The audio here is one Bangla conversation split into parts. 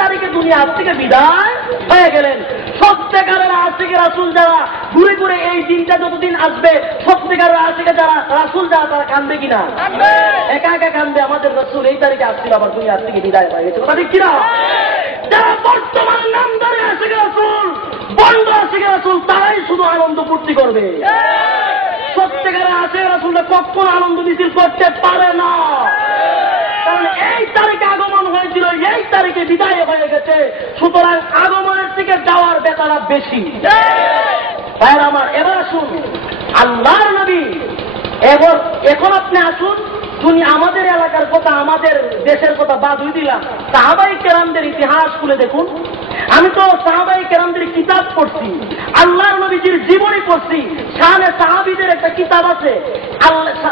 তারিখে দুনিয়া থেকে বিদায় হয়ে গেলেন। সত্যিকারের আশিকে রাসূল যারা ঘুরে ঘুরে এই দিনটা যতদিন আসবে, সত্যিকারের আশিকে যারা রাসূল যারা তারা কাঁদবে কিনা? একা একা কাঁদবে। আমাদের রাসূল এই তারিখে আসছিল, আবার দুনিয়া থেকে বিদায় হয়ে গেছে, কথা ঠিক কিনা? যারা বর্তমান নামদারে আশিকে রাসূল, বন্ধ আশিকে রাসূল, তারাই শুধু আনন্দ ফুর্তি করবে। সত্যিকারের আশিকে রাসূলরা কখনো আনন্দ মিছিল করতে পারে না, কারণ এই তারিখে আগমন হয়েছিল, এই তারিখে বিদায় হয়ে গেছে। সুতরাং আগমনের থেকে যাওয়ার বেতারা বেশি। ভাইয়েরা আমার, এবার আসুন আল্লাহর নবী। এখন আপনি আসুন, তুমি আমাদের এলাকার কথা, আমাদের দেশের কথা বাদই দিলাম, সাহাবায়ে কেরামদের ইতিহাস খুলে দেখুন। আমি তো সাহাবায়ে কেরামদের কিতাব পড়ছি, আল্লাহর নবীজির জীবনী পড়ছি, শানে সাহাবীদের একটা কিতাব আছে।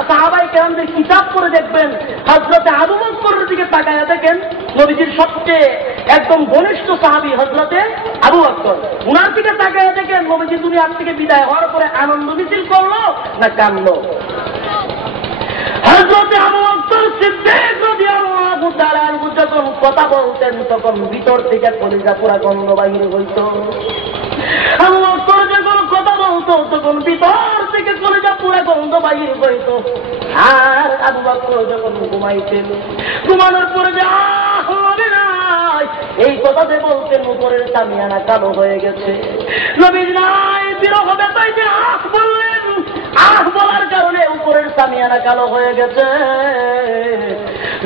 সাহাবায়ে কেরামদের কিতাব পড়ে দেখবেন, হযরতে আবু বকরের দিকে তাকায়া দেখেন, নবীজির সবচেয়ে একদম ঘনিষ্ঠ সাহাবী হযরতে আবু বকর, উনার দিকে তাকায়া দেখেন নবীজি দুনিয়ার থেকে বিদায় হওয়ার পরে আনন্দ মিছিল করলো না কাঁদলো? হযরতে আবু বকর সিদ্দিক রাদিয়াল্লাহু তাআলা যখন কথা বলতেন তখন ভিতর থেকে কলিজা পুরা গন্ধ বাহির হইত। আবু বকর যখন কথা বলতো তখন ভিতর থেকে কলিজা পুরা গন্ধ বাহির হইত। আর আবু বকর যখন ঘুমাইতেন, ঘুমানোর পরে যে এই কথাতে বলতেন উপরের সামিয়ানা কালো হয়ে গেছে। নবী নাই বিরহ বেতাই যে বললেন, বলার কারণে উপরের সামিয়ানা কালো হয়ে গেছে।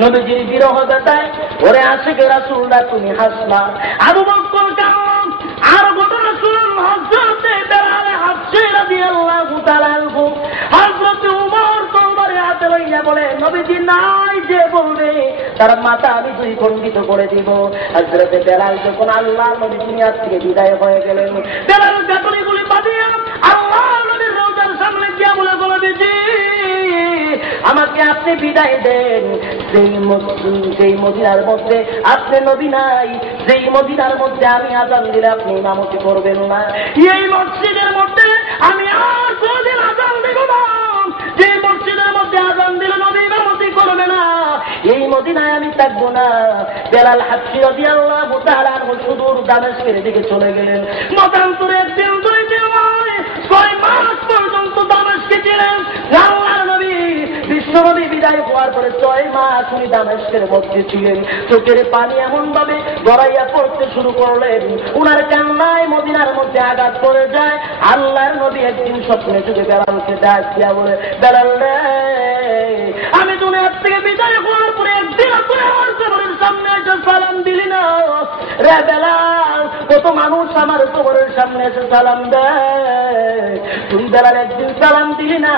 নবীজির বিরহ বেতায় ওরে আশিকে রাসূলরা তুমি হাসলা, আবু বকর কাম। আর ঘটনা শুনুন, হযরতে বেলাল হাবশী রাদিয়াল্লাহু তাআলা আনহু, হযরতে উমর তরবারি হাতে লইয়া বলে, নবীজি নাই যে বলবে তার মাথা আমি দুই খণ্ডিত করে দিব। হযরতে বেলাল যখন আল্লাহর নবী দুনিয়া থেকে বিদায় হয়ে গেলেন, বেলাল গাঁটুরিগুলি বাঁধিয়া আল্লাহর নবীর রওজার সামনে গিয়া বলে, নবীজি আমাকে আপনি বিদায় দেন। যেই মদিনার মধ্যে আপনি নবী নাই, যেই মদিনার মধ্যে আমি আযান দিলে আপনি ইমামতি করবেন না, এই মসজিদের মধ্যে আমি আর কোনদিন আযান দেব না। যে মসজিদের মধ্যে আযান দিলে নবী ইমামতি করবে না, এই মদিনায় আমি থাকবো না। বেলাল হাবশী রাদিয়াল্লাহু তাআলা আনহু সুদূর দামেস্কের দিকে চলে গেলেন। মতান্তরে একদিন, দুই দিন নয়, 6 মাস পর্যন্ত দামেস্কে ছিলেন। আল্লাহর নবী বিশ্বনবী বিদায় হওয়ার পরে 6 মাস উনি দামেস্কের মধ্যে ছিলেন। চোখের পানি এমন ভাবে গড়াইয়া পড়তে শুরু করলেন, উনার কান্নায় মদিনার মধ্যে আঘাত করে যায়। আল্লাহর নবী একদিন স্বপ্নে যুগে বেলালকে ডাক দিয়া বলে, বেলাল রে, আমি দুনিয়ার থেকে বিদায় হওয়ার পরে একদিন তুই আমার কবরের সামনে এসে সালাম দিলি না রে বেলাল। কত মানুষ আমার কবরের সামনে এসে সালাম দেয়, তুই বেলাল একদিন সালাম দিলি না।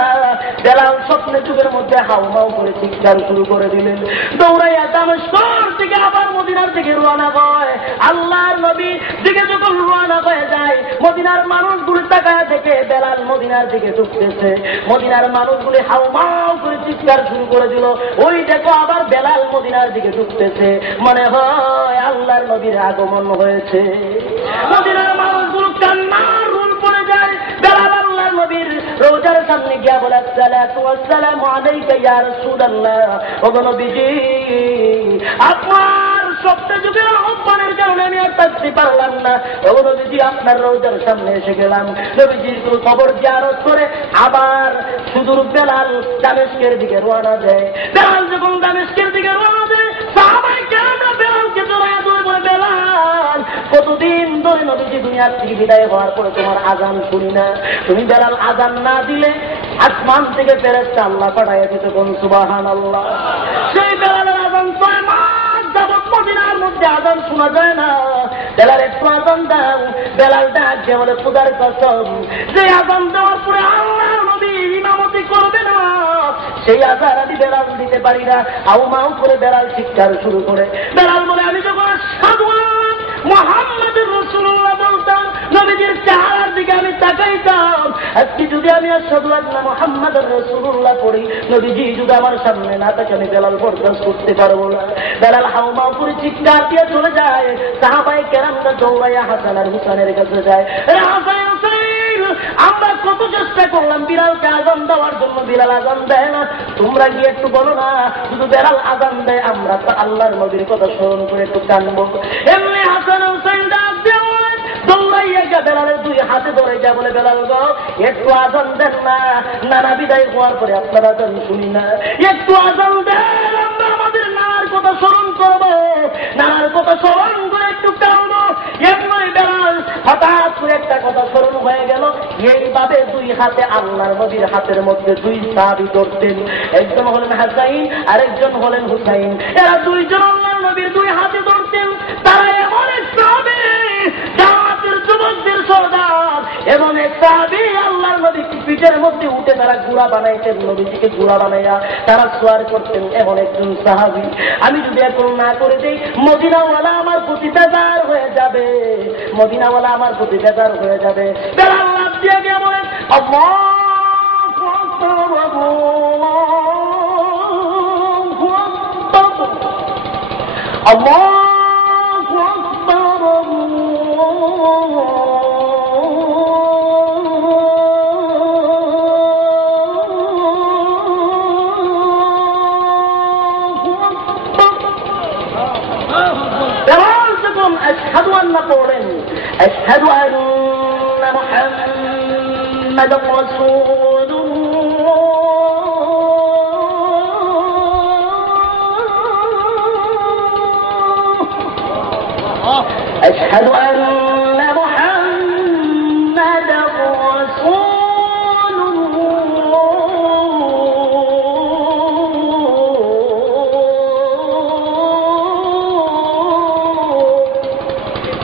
বেলাল স্বপ্নে যুগের মধ্যে হাউমাউ করে চিৎকার শুরু করে দিলেন। দৌড়াইয়া দামেস্ক থেকে আবার মদিনার দিকে রওনা হয়। আল্লাহর নবী দিকে যখন রওনা হয়ে যায়, মদিনার মানুষগুলো তাকায় দেখে বেলাল মদিনার দিকে ঢুকতেছে। মদিনার মানুষগুলি হাউমাউ করে চিৎকার শুরু করে দিল, ওই দেখো আবার বেলাল মদিনার দিকে ঢুকতেছে, মনে হয় আল্লাহর নবীর আগমন হয়েছে। মদিনার মানুষগুলো কান্নার রুল পড়ে যায়। বেলাল আল্লাহর নবীর রওজার সামনে গিয়া বলে, আসসালাতু ওয়াসসালামু আলাইকা ইয়া রাসূলুল্লাহ, ও নবীজি আপনার সপ্তাহ যুগের আহ্বানের কারণে আমি আর থাকতে পারলাম না। ও নবীজি আপনার রওজার সামনে এসে গেলাম। নবীজির খবর জিয়ারত করে আবার সুদূর বেলাল দামেস্কের দিকে রওনা দেয়। বেলাল যখন দামেস্কের দিকে রওনা দেয়, সাহাবায়ে কেরামরা বেলালকে জড়ায় ধরে বলে, বেলাল কতদিন ধরে নবীজি দুনিয়ার থেকে বিদায় হওয়ার পরে তোমার আযান শুনি না। তুমি বেলাল আযান না দিলে আসমান থেকে ফেরেশতা আল্লাহ পাঠাইয়া দিত, কোন সুবহানাল্লাহ। সেই বেলালের আযান 6 মাস যাবত মদিনার মধ্যে আযান শোনা যায় না। বেলাল একটু আযান দাও। বেলাল ডাক দিয়ে বলে, খোদার কসম, যে আযান দেওয়ার পরে আল্লাহর নবী ইমামতি করবে না, সেই আযান আমি বেলাল দিতে পারি না। হাউমাউ করে বেলাল চিৎকার শুরু করে। বেলাল বলে, আমি যখন আশহাদু আল্লাহ মুহাম্মাদুর রাসূলুল্লাহ বলতাম, নবীজির চেহারার দিকে আমি তাকাইতাম। আজকে যদি আমি আশহাদু আন্না মুহাম্মাদুর রাসূলুল্লাহ পড়ি, নবীজি যদি আমার সামনে না থাকে, আমি বেলাল বরদাস্ত করতে পারবো না। বেলাল হাউমাউ করে চিৎকার দিয়ে চলে যায়। সাহাবায়ে কেরামরা দৌড়াইয়া হাসান আর হুসাইনের কাছে যায়। হাসান, হুসাইন, আমরা কত চেষ্টা করলাম বিলালকে আযান দেওয়ার জন্য, বিলাল আযান দেয় না। তোমরা গিয়ে একটু বলো না, শুধু বেলাল আযান দেয়, আমরা তো আল্লাহর নবীর কথা স্মরণ করে একটু কানবো। এমনি গিয়ে বেলালের দুই হাতে ধরে গিয়ে বলে, বেলাল গো একটু আজান দেন না, নানা বিদায় হওয়ার পরে আপনার আজান শুনি না, একটু আজান দেন, আমরা আমাদের নানার কথা স্মরণ করবো, নানার কথা স্মরণ করে একটু কাঁদবো। এমনি বেলাল হঠাৎ করে একটা কথা স্মরণ হয়ে গেল, এইভাবে দুই হাতে আল্লাহর নবীর হাতের মধ্যে দুই সাহাবী ধরতেন, একজন হলেন হাসাইন আরেকজন হলেন হুসাইন, এরা দুইজন আল্লাহর নবীর দুই হাতে ধরতেন। তারা এমন এক সাহাবী, জামাতের যুবকদের সর্দার, এমন এক সাহাবী আল্লাহর নবীর পিঠের মধ্যে উঠে তারা ঘোড়া বানাইতেন, নবীজিকে ঘোড়া বানাইয়া তারা সোয়ার করতেন, এমন একজন সাহাবী। আমি যদি এখন না করে দিই, মদিনাওয়ালা আমার প্রতি বেজার হয়ে যাবে, মদিনাওয়ালা আমার প্রতি বেজার হয়ে যাবে। বেলাল লাফ দিয়ে গিয়ে বলেন, আল্লাহু আকবার, আল্লাহু আকবার, أشهد أن قولن أشهد أن محمد رسول الله أشهد أن محمد رسول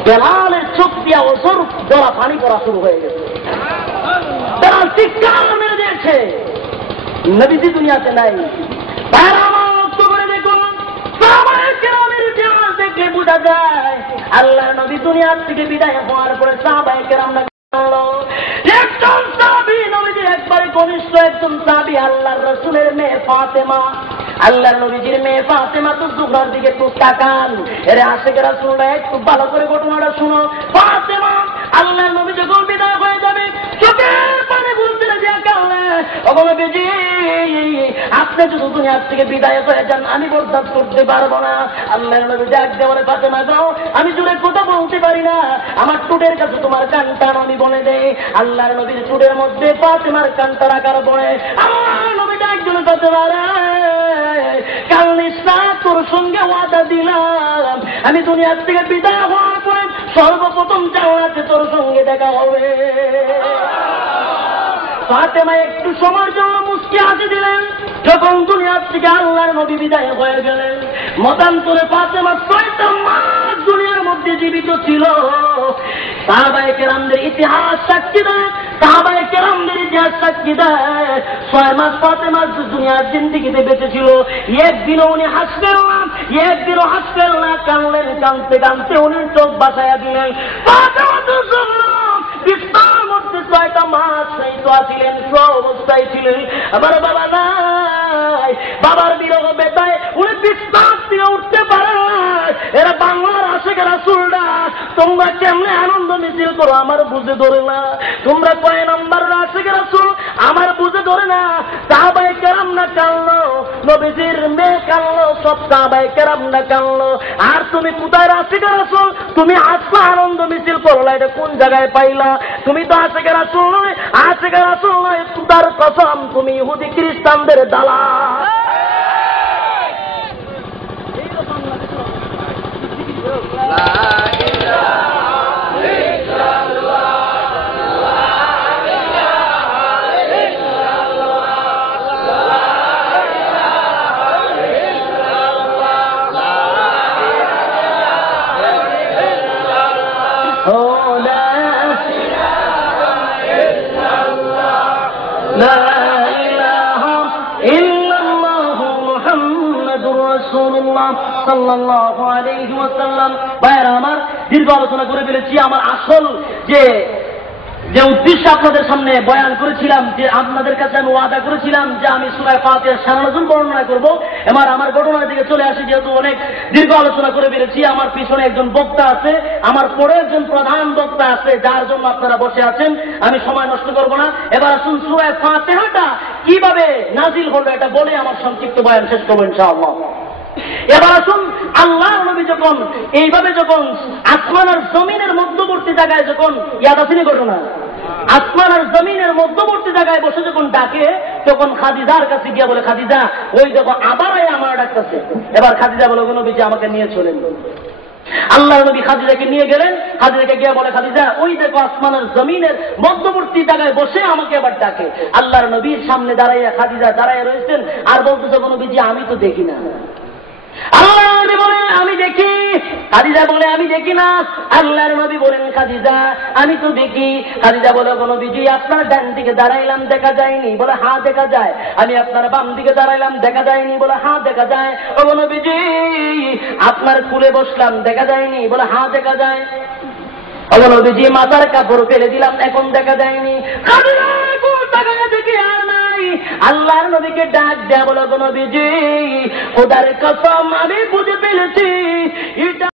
বেলালের চোখ দিয়া ওসর গলা পানি করা শুরু হয়ে গেছে। বেলাল চিৎকার মেরে দিয়েছে, নবীজি দুনিয়াতে নাই। তারা আমার লক্ষ্য করে দেখুন, সাহাবায়ে কেরামের ইতিহাস দেখলে বোঝা যায় আল্লাহ নবী দুনিয়ার থেকে বিদায় হওয়ার পরে সাহাবায়ে কেরামরা একজন সাহাবী, নবীজির একবারে ঘনিষ্ঠ একজন সাহাবী, আল্লাহর রাসূলের মেয়ে ফাতেমা, আল্লাহর নবীজির মেয়ে ফাতেমা তো জুহরার দিকে একটু তাকান। এরে আশিকের রাসূলরা একটু ভালো করে ঘটনাটা শুনো। ফাতেমা আল্লাহর নবী যখন বিদায় হয়ে যাবে, চোখের পানি গুলতে দিয়ে কাঁদলে, ওগো নবীজি আপনি যদি দুনিয়ার থেকে বিদায় হয়ে যান আমি বরদাস্ত করতে পারবো না। আল্লাহর নবী ডাক দিয়ে বলে, ফাতেমা যাও, আমি জোরে কথা বলতে পারি না, আমার টুটের কাছে তোমার কানটা আমি বলে দেই। আল্লাহর নবীর টুটের মধ্যে ফাতেমার কানটা রাখার পরে আল্লাহর নবী ডাক দিয়ে ফাতেমা রে, কাল নিশা তোর সঙ্গে ওয়াদা দিলাম, আমি দুনিয়ার থেকে বিদায় হওয়ার পরে সর্বপ্রথম জান্নাতে তোর সঙ্গে দেখা হবে। ফাতেমা একটু সময়ের জন্য মুস্কি হাসি দিলেন। যখন দুনিয়ার থেকে আল্লাহর নবী বিদায় হয়ে গেলেন, মতান্তরে ফাতেমা 6টা মাস দুনিয়ার মধ্যে জীবিত ছিল। সাহাবায়ে কেরামদের ইতিহাস সাক্ষী দেয়, সাহাবায়ে কেরামদের ইতিহাস সাক্ষী দেয় 6 মাস ফাতেমা দুনিয়ার জিন্দেগিতে বেঁচে ছিল। একদিনও উনি হাসবেন না, একদিনও হাসবেন না, কানলেন, কানতে কানতে উনি চোখ বাঁচাইয়া দিলেন। ফাতেমা তো বিস্তার মধ্যে 6টা মাস সেই তো ছিলেন, অবস্থায় ছিলেন। আমার বাবা নাই, বাবার বিরহ বেতায় উনি বিস্তার থেকে উঠতে পারে না। এরা বাংলার আশিকের রাসূলরা, তোমরা কেমনে আনন্দ মিছিল করো আমার বুঝে ধরে না। তোমরা কয় নাম্বার আশিকের রাসূল আমার বুঝে ধরে না। সাহাবায়ে কেরাম না কানলো, নবীজির মেয়ে কানলো, সব সাহাবায়ে কেরাম না কানলো। আর তুমি কোথায় আশিকের রাসূল? তুমি হাসলা, আনন্দ মিছিল করলা, এটা কোন জায়গায় পাইলা? তুমি তো আশিকের রাসূল নয়, আশিকের রাসূল নয়, খোদার কসম তুমি ইহুদি খ্রিস্টানদের দালাল। সাল্লাল্লাহু আলাইহি ওয়াসাল্লাম। ভাইরা আমার, দীর্ঘ আলোচনা করে ফেলেছি। আমার আসল যে উদ্দেশ্য আপনাদের সামনে বয়ান করেছিলাম, যে আপনাদের কাছে আমি ওয়াদা করেছিলাম যে আমি সূরা ফাতিহার শান নজুল বর্ণনা করব। এবার আমার ঘটনার দিকে চলে আসি। যেহেতু অনেক দীর্ঘ আলোচনা করে ফেলেছি, আমার পিছনে একজন বক্তা আছে, আমার পরে একজন প্রধান বক্তা আছে, যার জন্য আপনারা বসে আছেন। আমি সময় নষ্ট করব না। এবার আসুন সূরা ফাতিহাটা কিভাবে নাজিল হলো এটা বলে আমার সংক্ষিপ্ত বয়ান শেষ করব ইনশাআল্লাহ। এবার আসুন, আল্লাহর নবী যখন এইভাবে যখন আসমান আর জমিনের মধ্যবর্তী মধ্যবর্তী জায়গায় যখন ইয়াদ আসেনি ঘটনা, আসমান আর জমিনের মধ্যবর্তী জায়গায় বসে যখন ডাকে, তখন খাদিজার কাছে গিয়া বলে, খাদিজা ওই দেখো আবার আমার ডাকতেছে। এবার খাদিজা বলে, নবীজি আমাকে নিয়ে চলেন। আল্লাহর নবী খাদিজাকে নিয়ে গেলেন। খাদিজাকে গিয়ে বলে, খাদিজা ওই দেখো আসমান আর জমিনের মধ্যবর্তী জায়গায় বসে আমাকে আবার ডাকে। আল্লাহর নবীর সামনে দাঁড়াইয়া খাদিজা দাঁড়াইয়া রয়েছেন, আর বলতেছে, নবীজি আমি তো দেখি না। আল্লাহর নবী বলেন, আমি দেখি। খাদিজা বলে, আমি দেখি না। আল্লাহর নবী বলেন, খাদিজা আমি তো দেখি। খাদিজা বলে, নবীজি আপনার ডান দিকে দাঁড়াইলাম দেখা যায়নি? বলে, হ্যাঁ দেখা যায়। আমি আপনার বাম দিকে দাঁড়াইলাম দেখা যায়নি? বলে, হ্যাঁ দেখা যায়। ও নবীজি আপনার কুলে বসলাম দেখা যায়নি? বলে, হ্যাঁ দেখা যায়। ও নবীজি মাথার কাপড় ফেলে দিলাম এখন দেখা যায়নি? খাদিজা দেখি আর নাই। আল্লাহর নবীকে ডাক দেয়া বলো, নবীজি খোদার কসম আমি বুঝে ফেলেছি এটা